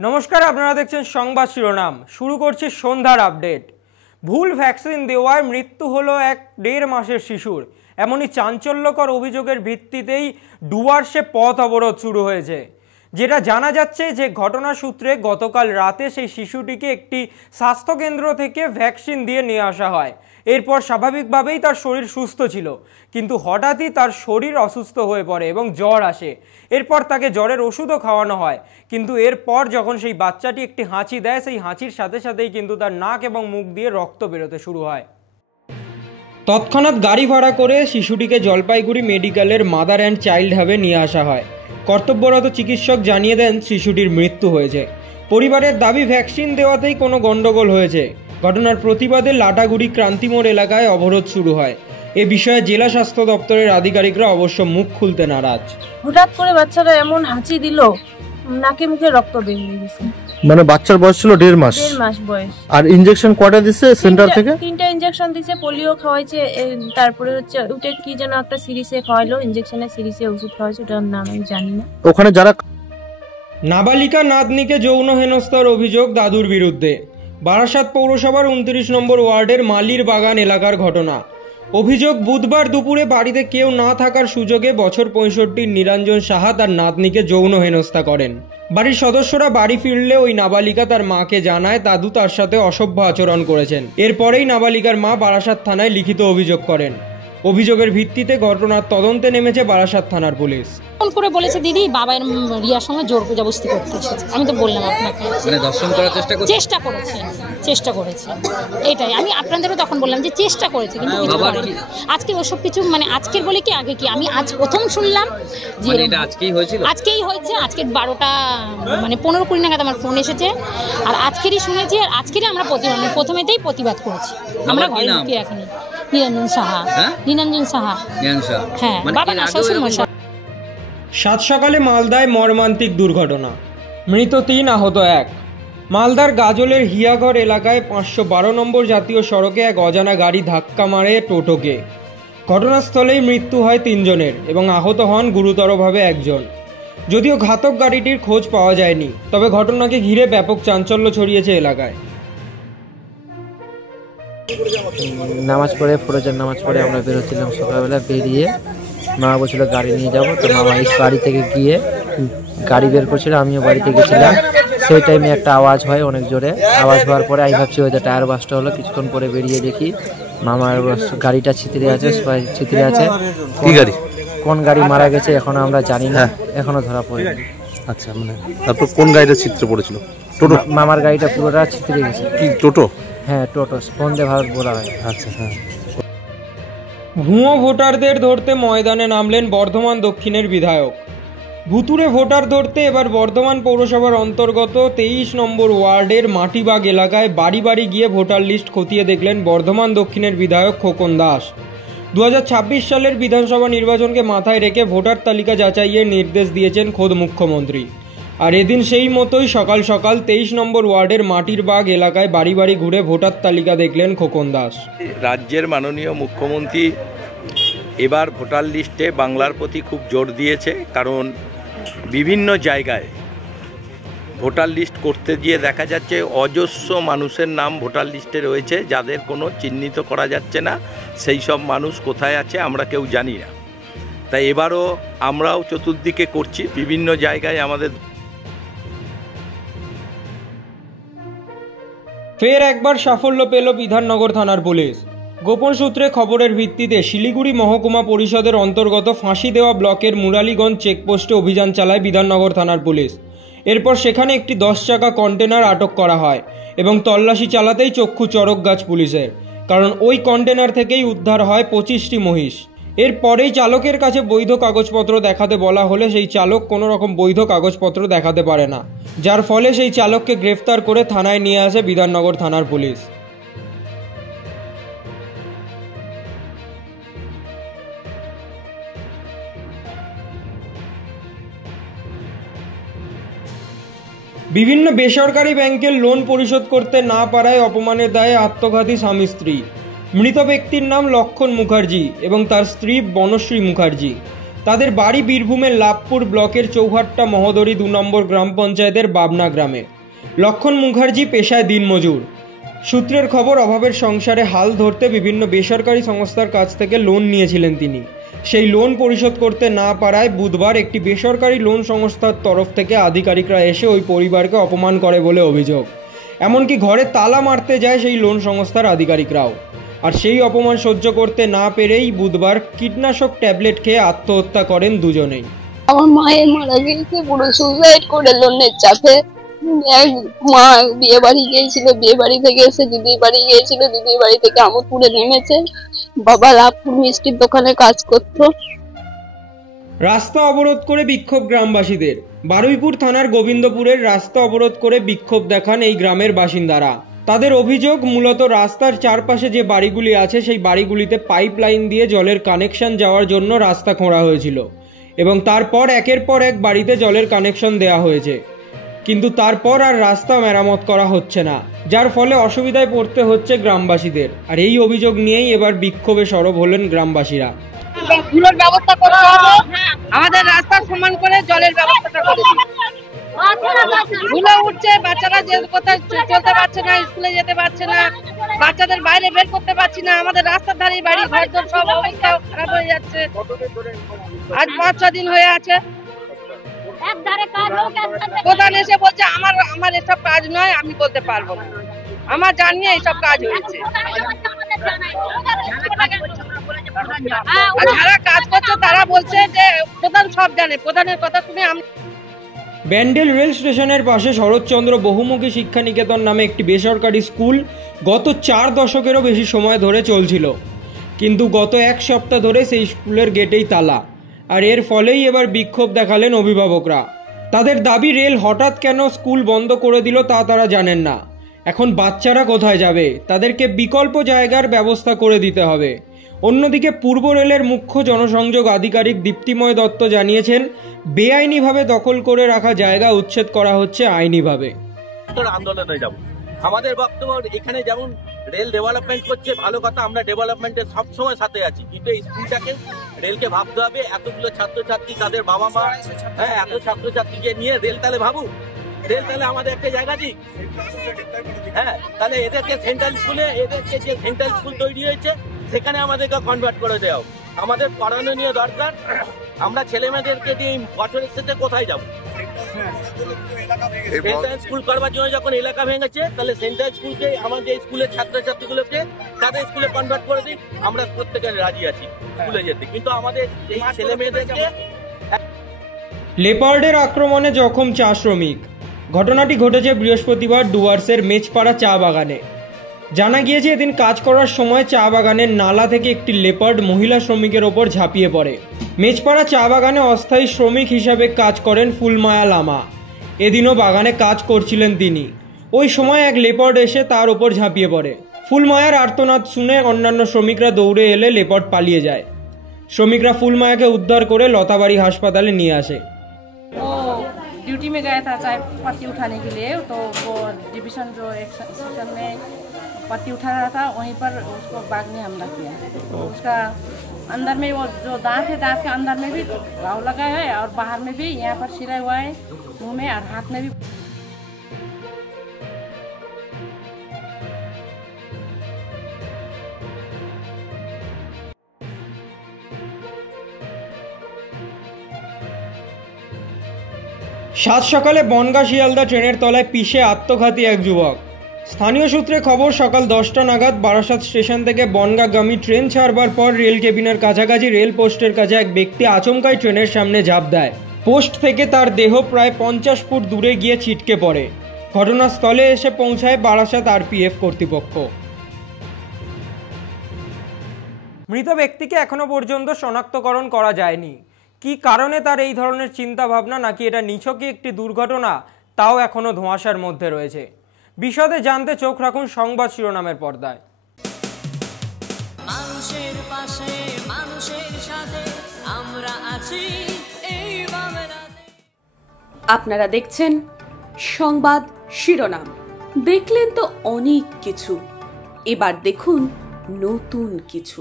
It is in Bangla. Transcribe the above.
নমস্কার, আপনারা দেখছেন সংবাদ শিরোনাম। শুরু করছি সন্ধ্যার আপডেট। ভুল ভ্যাকসিন দেওয়ায় মৃত্যু হলো এক 1.5 মাসের শিশুর। এমনই চাঞ্চল্যকর অভিযোগের ভিত্তিতেই ডুয়ার্সে পথ অবরোধ শুরু হয়েছে। যেটা জানা যাচ্ছে যে ঘটনা সূত্রে গতকাল রাতে সেই শিশুটিকে একটি স্বাস্থ্যকেন্দ্র থেকে ভ্যাকসিন দিয়ে নিয়ে আসা হয়। এরপর স্বাভাবিকভাবেই তার শরীর সুস্থ ছিল, কিন্তু হঠাৎই তার শরীর অসুস্থ হয়ে পড়ে এবং জ্বর আসে। এরপর তাকে জ্বরের ওষুধও খাওয়ানো হয়, কিন্তু এরপর যখন সেই বাচ্চাটি একটি হাঁচি দেয়, সেই হাঁচির সাথে সাথেই কিন্তু তার নাক এবং মুখ দিয়ে রক্ত বেরোতে শুরু হয়। তৎক্ষণাৎ গাড়ি ভাড়া করে শিশুটিকে জলপাইগুড়ি মেডিকেলের মাদার অ্যান্ড চাইল্ড হাবে নিয়ে আসা হয়। কর্তব্যরত চিকিৎসক জানিয়ে দেন শিশুটির মৃত্যু হয়েছে। পরিবারের দাবি ভ্যাকসিন দেওয়াতেই কোনো গণ্ডগোল হয়েছে। ঘটনার প্রতিবাদে লাটাগুড়ি ক্রান্তিমোড় এলাকায় অবরোধ শুরু হয়। এ বিষয়ে জেলা স্বাস্থ্য দপ্তরের আধিকারিকরা অবশ্য মুখ খুলতে নারাজ। হঠাৎ করে বাচ্চারা এমন হাঁচি দিল, নাকে মুখে রক্ত বেরিয়ে গেছে। মানে বাচ্চার বয়স ছিল 1.5 মাস। 1.5 মাস বয়স। আর ইনজেকশন কয়টা দিছে সেন্টার থেকে? 3টা ইনজেকশন দিছে, পোলিও খাওয়াইছে, তারপরে হচ্ছে ওটা কি যেন একটা সিরিজে খাওয়াইলো, ইনজেকশনের সিরিজে ওষুধ খাওয়াইছে, ওটার নাম আমি জানি না। ওখানে যারা নাবালিকা নাতনিকে যৌন হেনস্থার অভিযোগ দাদুর বিরুদ্ধে। বারাসাত পৌরসভার 29 নম্বর ওয়ার্ডের মালির বাগান এলাকার ঘটনা। অভিযোগ, বুধবার দুপুরে বাড়িতে কেউ না থাকার সুযোগে বছর 65 নিরঞ্জন সাহা তার নাতনিকে যৌন হেনস্থা করেন। বাড়ির সদস্যরা বাড়ি ফিরলে ওই নাবালিকা তার মাকে জানায় দাদু তার সাথে অসভ্য আচরণ করেছেন। এরপরেই নাবালিকার মা বারাসাত থানায় লিখিত অভিযোগ করেন। অভিযোগের ভিত্তিতে ঘটনার তদন্তে নেমেছে বারাসাত থানার পুলিশ। ফোন করে বলেছে দিদি বাবার রিয়ার সঙ্গে জোর জবরদস্তি করতে এসেছে। আমি তো বললাম আপনাকে, মানে দর্শন করার চেষ্টা করেছে এটাই আমি আপনাদেরও তখন বললাম যে চেষ্টা করেছে, কিন্তু কিছু করেনি। আজকে ওসব কিছু মানে আজকের বলে কি আগে কি আমি আজ প্রথম শুনলাম যে এটা আজকেই হয়েছে। আজকে 12টা মানে 15-20 নাগাদ আমার ফোন এসেছে, আর আজকেরই শুনেছি। আর আজকেরই আমরা প্রথমেতেই প্রতিবাদ করেছি। আমরা ঘরে ঢুকিয়ে রাখিনি। নিরঞ্জন সাহা। হ্যাঁ, বাবা না, শ্বশুর মশাই। সাত সকালে মালদায় মর্মান্তিক দুর্ঘটনা, মৃত 3, আহত 1। মালদার গাজলের হিয়াঘর এলাকায় 512 নম্বর জাতীয় সড়কে এক অজানা গাড়ি ধাক্কা মারে টোটোকে। ঘটনাস্থলেই মৃত্যু হয় 3 জনের এবং আহত হন গুরুতরভাবে 1 জন। যদিও ঘাতক গাড়িটির খোঁজ পাওয়া যায়নি, তবে ঘটনাকে ঘিরে ব্যাপক চাঞ্চল্য ছড়িয়েছে এলাকায়। নামাজ পড়ে ফরজের নামাজ পড়ে আমরা বেরোচ্ছিলাম সকালবেলা। বেরিয়ে মামা বলছিল গাড়ি নিয়ে যাবো, তো মামা বাড়ি থেকে গিয়ে গাড়ি বের করছিল, আমিও বাড়িতে গেছিলাম। সেই টাইমে একটা আওয়াজ হয় অনেক জোরে। আওয়াজ হওয়ার পরে আমি ভাবছি হয়তো টায়ার বাসটা হলো। কিছুক্ষণ পরে বেরিয়ে দেখি মামার গাড়িটা ছিতরে আছে, সবাই ছিতরে আছে। কি গাড়ি, কোন গাড়ি মারা গেছে এখনো আমরা জানি না, এখনো ধরা পড়েনি। আচ্ছা, মানে তারপর কোন গাড়িটা ছিতরে পড়েছিল? টোটো? মামার গাড়িটা পুরোটা ছিতরে গেছে। কি টোটো? হ্যাঁ, টোটো, বন্দে ভারত বলা হয়। আচ্ছা, হ্যাঁ। ভুয়ো ভোটারদের ধরতে ময়দানে নামলেন বর্ধমান দক্ষিণের বিধায়ক। ভুতুরে ভোটার ধরতে এবার বর্ধমান পৌরসভার অন্তর্গত 23 নম্বর ওয়ার্ডের মাটিবাগ এলাকায় বাড়ি বাড়ি গিয়ে ভোটার লিস্ট খতিয়ে দেখলেন বর্ধমান দক্ষিণের বিধায়ক খোকন দাস। 2026 সালের বিধানসভা নির্বাচনকে মাথায় রেখে ভোটার তালিকা যাচাইয়ের নির্দেশ দিয়েছেন খোদ মুখ্যমন্ত্রী। আর এদিন সেই মতোই সকাল সকাল 23 নম্বর ওয়ার্ডের মাটির বাগ এলাকায় বাড়ি বাড়ি ঘুরে ভোটার তালিকা দেখলেন খোকন দাস। রাজ্যের মাননীয় মুখ্যমন্ত্রী এবার ভোটার লিস্টে বাংলার প্রতি খুব জোর দিয়েছে, কারণ বিভিন্ন জায়গায় ভোটার লিস্ট করতে গিয়ে দেখা যাচ্ছে অজস্র মানুষের নাম ভোটার লিস্টে রয়েছে, যাদের কোনো চিহ্নিত করা যাচ্ছে না। সেই সব মানুষ কোথায় আছে আমরা কেউ জানি না। তাই এবারও আমরাও চতুর্দিকে করছি, বিভিন্ন জায়গায় আমাদের। ফের একবার সাফল্য পেল বিধাননগর থানার পুলিশ। গোপন সূত্রে খবরের ভিত্তিতে শিলিগুড়ি মহকুমা পরিষদের অন্তর্গত ফাঁসি দেওয়া ব্লকের মুরালীগঞ্জ চেকপোস্টে অভিযান চালায় বিধাননগর থানার পুলিশ। এরপর সেখানে একটি 10 চাকা কন্টেনার আটক করা হয় এবং তল্লাশি চালাতেই চক্ষু চড়ক গাছ পুলিশের, কারণ ওই কন্টেনার থেকেই উদ্ধার হয় 25টি মহিষ। এরপরেই চালকের কাছে বৈধ কাগজপত্র দেখাতে বলা হলে সেই চালক কোনো রকম বৈধ কাগজপত্র দেখাতে পারে না, যার ফলে সেই চালককে গ্রেফতার করে থানায় নিয়ে আসে বিধাননগর থানার পুলিশ। বিভিন্ন বেসরকারি ব্যাংকের লোন পরিশোধ করতে না পারায় অপমানের দায়ে আত্মঘাতী স্বামী স্ত্রী। মৃত ব্যক্তির নাম লক্ষণ মুখার্জি এবং তার স্ত্রী বনশ্রী মুখার্জি। তাদের বাড়ি বীরভূমের লাভপুর ব্লকের চৌহাট্টা মহোদরী 2 নম্বর গ্রাম পঞ্চায়েতের বাবনা গ্রামে। লক্ষণ মুখার্জি পেশায় দিনমজুর। সূত্রের খবর, অভাবের সংসারে হাল ধরতে বিভিন্ন বেসরকারি সংস্থার কাছ থেকে লোন নিয়েছিলেন তিনি। সেই লোন পরিশোধ করতে না পারায় বুধবার একটি বেসরকারি লোন সংস্থার তরফ থেকে আধিকারিকরা এসে ওই পরিবারকে অপমান করে বলে অভিযোগ। এমনকি ঘরে তালা মারতে যায় সেই লোন সংস্থার আধিকারিকরাও। আর সেই অপমান সহ্য করতে না পেরেই বুধবার কীটনাশক ট্যাবলেট খেয়ে আত্মহত্যা করেন দুজনেই। আমার মায়ের মারা গিয়েছে পুরো সুসাইড করে লোনের চাপে। মা বিয়ে বাড়ি গিয়েছিল, বিয়ে বাড়ি থেকে এসে দিদির বাড়ি গিয়েছিল, দিদির বাড়ি থেকে আমোদপুরে নেমেছে। বাবা লাভপুর মিষ্টির দোকানে কাজ করতো। রাস্তা অবরোধ করে বিক্ষোভ গ্রামবাসীদের। বারুইপুর থানার গোবিন্দপুরের রাস্তা অবরোধ করে বিক্ষোভ দেখান এই গ্রামের বাসিন্দারা। তাদের অভিযোগ, মূলত রাস্তার চারপাশে যে বাড়িগুলি আছে সেই বাড়িগুলিতে পাইপ লাইন দিয়ে জলের কানেকশন যাওয়ার জন্য রাস্তা খোঁড়া হয়েছিল এবং তারপর একের পর এক বাড়িতে জলের কানেকশন দেওয়া হয়েছে, কিন্তু তারপর আর রাস্তা মেরামত করা হচ্ছে না, যার ফলে অসুবিধায় পড়তে হচ্ছে গ্রামবাসীদের। আর এই অভিযোগ নিয়েই এবার বিক্ষোভে সরব হলেন গ্রামবাসীরা। ধুলোর ব্যবস্থা করতে হবে, আমাদের রাস্তা সমান করে জলের ব্যবস্থাটা করে দিন। ধুলো উঠছে, বাচ্চারা যে কোথায় চলতে পারছে না, স্কুলে যেতে পারছে না, বাচ্চাদের বাইরে বের করতে পারছি না। আমাদের রাস্তার ধারে বাড়ি ঘর সব অবস্থা খারাপ হয়ে যাচ্ছে। আজ 5-6 দিন হয়ে আছে। প্রধান এসে বলছে আমার এসব কাজ নয়, আমি বলতে পারবো না, আমার জানি এইসব কাজ হয়েছে। আর যারা কাজ করছে তারা বলছে যে প্রধান সব জানে, প্রধানের কথা শুনে আমি। ব্যান্ডেল রেল স্টেশনের পাশে শরৎচন্দ্র বহুমুখী শিক্ষা নিকেতন নামে একটি বেসরকারি স্কুল গত 4 দশকেরও বেশি সময় ধরে চলছিল, কিন্তু গত 1 সপ্তাহ ধরে সেই স্কুলের গেটেই তালা। আর এর ফলেই এবার বিক্ষোভ দেখালেন অভিভাবকরা। তাদের দাবি, রেল হঠাৎ কেন স্কুল বন্ধ করে দিল তা তারা জানেন না। এখন বাচ্চারা কোথায় যাবে? তাদেরকে বিকল্প জায়গার ব্যবস্থা করে দিতে হবে। অন্যদিকে পূর্ব রেলের মুখ্য জনসংযোগ আধিকারিক দীপ্তিময় দত্ত জানিয়েছেন, বেআইনিভাবে দখল করে রাখা জায়গা উচ্ছেদ করা হচ্ছে আইনিভাবে। আন্দোলনে যাব, আমাদের বক্তব্য এখানে যেমন রেল ডেভেলপমেন্ট করছে ভালো কথা, আমরা ডেভেলপমেন্টের সবসময় সাথে আছি, কিন্তু এই স্কুলটাকে রেলকে ভাবতে হবে। এতগুলো ছাত্রছাত্রী, তাদের বাবা মা, এত ছাত্রছাত্রীকে নিয়ে রেল তাহলে ভাবুক, রেল তাহলে আমাদের একটা জায়গা দিক। তাহলে এদেরকে সেন্ট্রাল স্কুলে, এদেরকে যে সেন্ট্রাল স্কুল তৈরি হয়েছে সেখানে আমাদেরকে কনভার্ট করে দেওয়া। আমাদের পড়ানো নিয়ে দরকার। আমরা ছেলে মেয়েদেরকে দিয়ে বছরের শেষে কোথায় যাবো? সেন্ট্রাল স্কুল করবার জন্য যখন এলাকা ভেঙেছে, তাহলে সেন্ট্রাল স্কুলকে, আমাদের স্কুলের ছাত্রছাত্রীগুলোকে তাদের স্কুলে কনভার্ট করে দিই। আমরা প্রত্যেকে রাজি আছি স্কুলে যেতে, কিন্তু আমাদের এই ছেলে মেয়েদেরকে। লেপার্ডের আক্রমণে জখম চা শ্রমিক। ঘটনাটি ঘটেছে বৃহস্পতিবার ডুয়ার্সের মেচপাড়া চা বাগানে। জানা গিয়েছে, এদিন কাজ করার সময় চা বাগানের নালা থেকে একটি লেপার্ড মহিলা শ্রমিকের ওপর ঝাঁপিয়ে পড়ে। মেচপাড়া চা বাগানে অস্থায়ী শ্রমিক হিসাবে কাজ করেন ফুলমায়া লামা। এদিনও বাগানে কাজ করছিলেন তিনি। ওই সময় এক লেপার্ড এসে তার ওপর ঝাঁপিয়ে পড়ে। ফুলমায়ার আর্তনাদ শুনে অন্যান্য শ্রমিকরা দৌড়ে এলে লেপার্ড পালিয়ে যায়। শ্রমিকরা ফুলমায়াকে উদ্ধার করে লতাবাড়ি হাসপাতালে নিয়ে আসে। ड्यूटी में गया था चाय पत्ती उठाने के लिए, तो वो डिवीजन जो एक सेक्शन में पत्ती उठा रहा था, वहीं पर उसको बाघ ने हमला किया। तो उसका अंदर में वो जो दांत है, दांत के अंदर में भी घाव लगा है और बाहर में भी यहाँ पर छिला हुआ है, मुंह में और हाथ में भी। সাত সকালে বনগাঁ শিয়ালদা ট্রেনের তলায় পিষে আত্মঘাতী এক যুবক। স্থানীয় সূত্রে খবর, সকাল 10টা নাগাদ বারাসাত স্টেশন থেকে বনগাঁগামী ট্রেন ছাড়বার পর রেল কেবিনের কাছাকাছি রেল পোস্টের কাছে এক ব্যক্তি আচমকাই ট্রেনের সামনে ঝাঁপ দেয়। পোস্ট থেকে তার দেহ প্রায় 50 ফুট দূরে গিয়ে ছিটকে পড়ে। ঘটনাস্থলে এসে পৌঁছায় বারাসাত আরপিএফ কর্তৃপক্ষ। মৃত ব্যক্তিকে এখনো পর্যন্ত শনাক্তকরণ করা যায়নি। কি কারণে তার এই ধরনের চিন্তা ভাবনা, নাকি এটা নিছকই একটি দুর্ঘটনা, তাও এখনো ধোঁয়াশার মধ্যে রয়েছে। বিশদে জানতে চোখ রাখুন সংবাদ শিরোনামের পর্দায়। মানুষের পাশে, মানুষের সাথে আমরা আছি এই বাংলাতে। আপনারা দেখছেন সংবাদ শিরোনাম। দেখলেন তো অনেক কিছু, এবার দেখুন নতুন কিছু।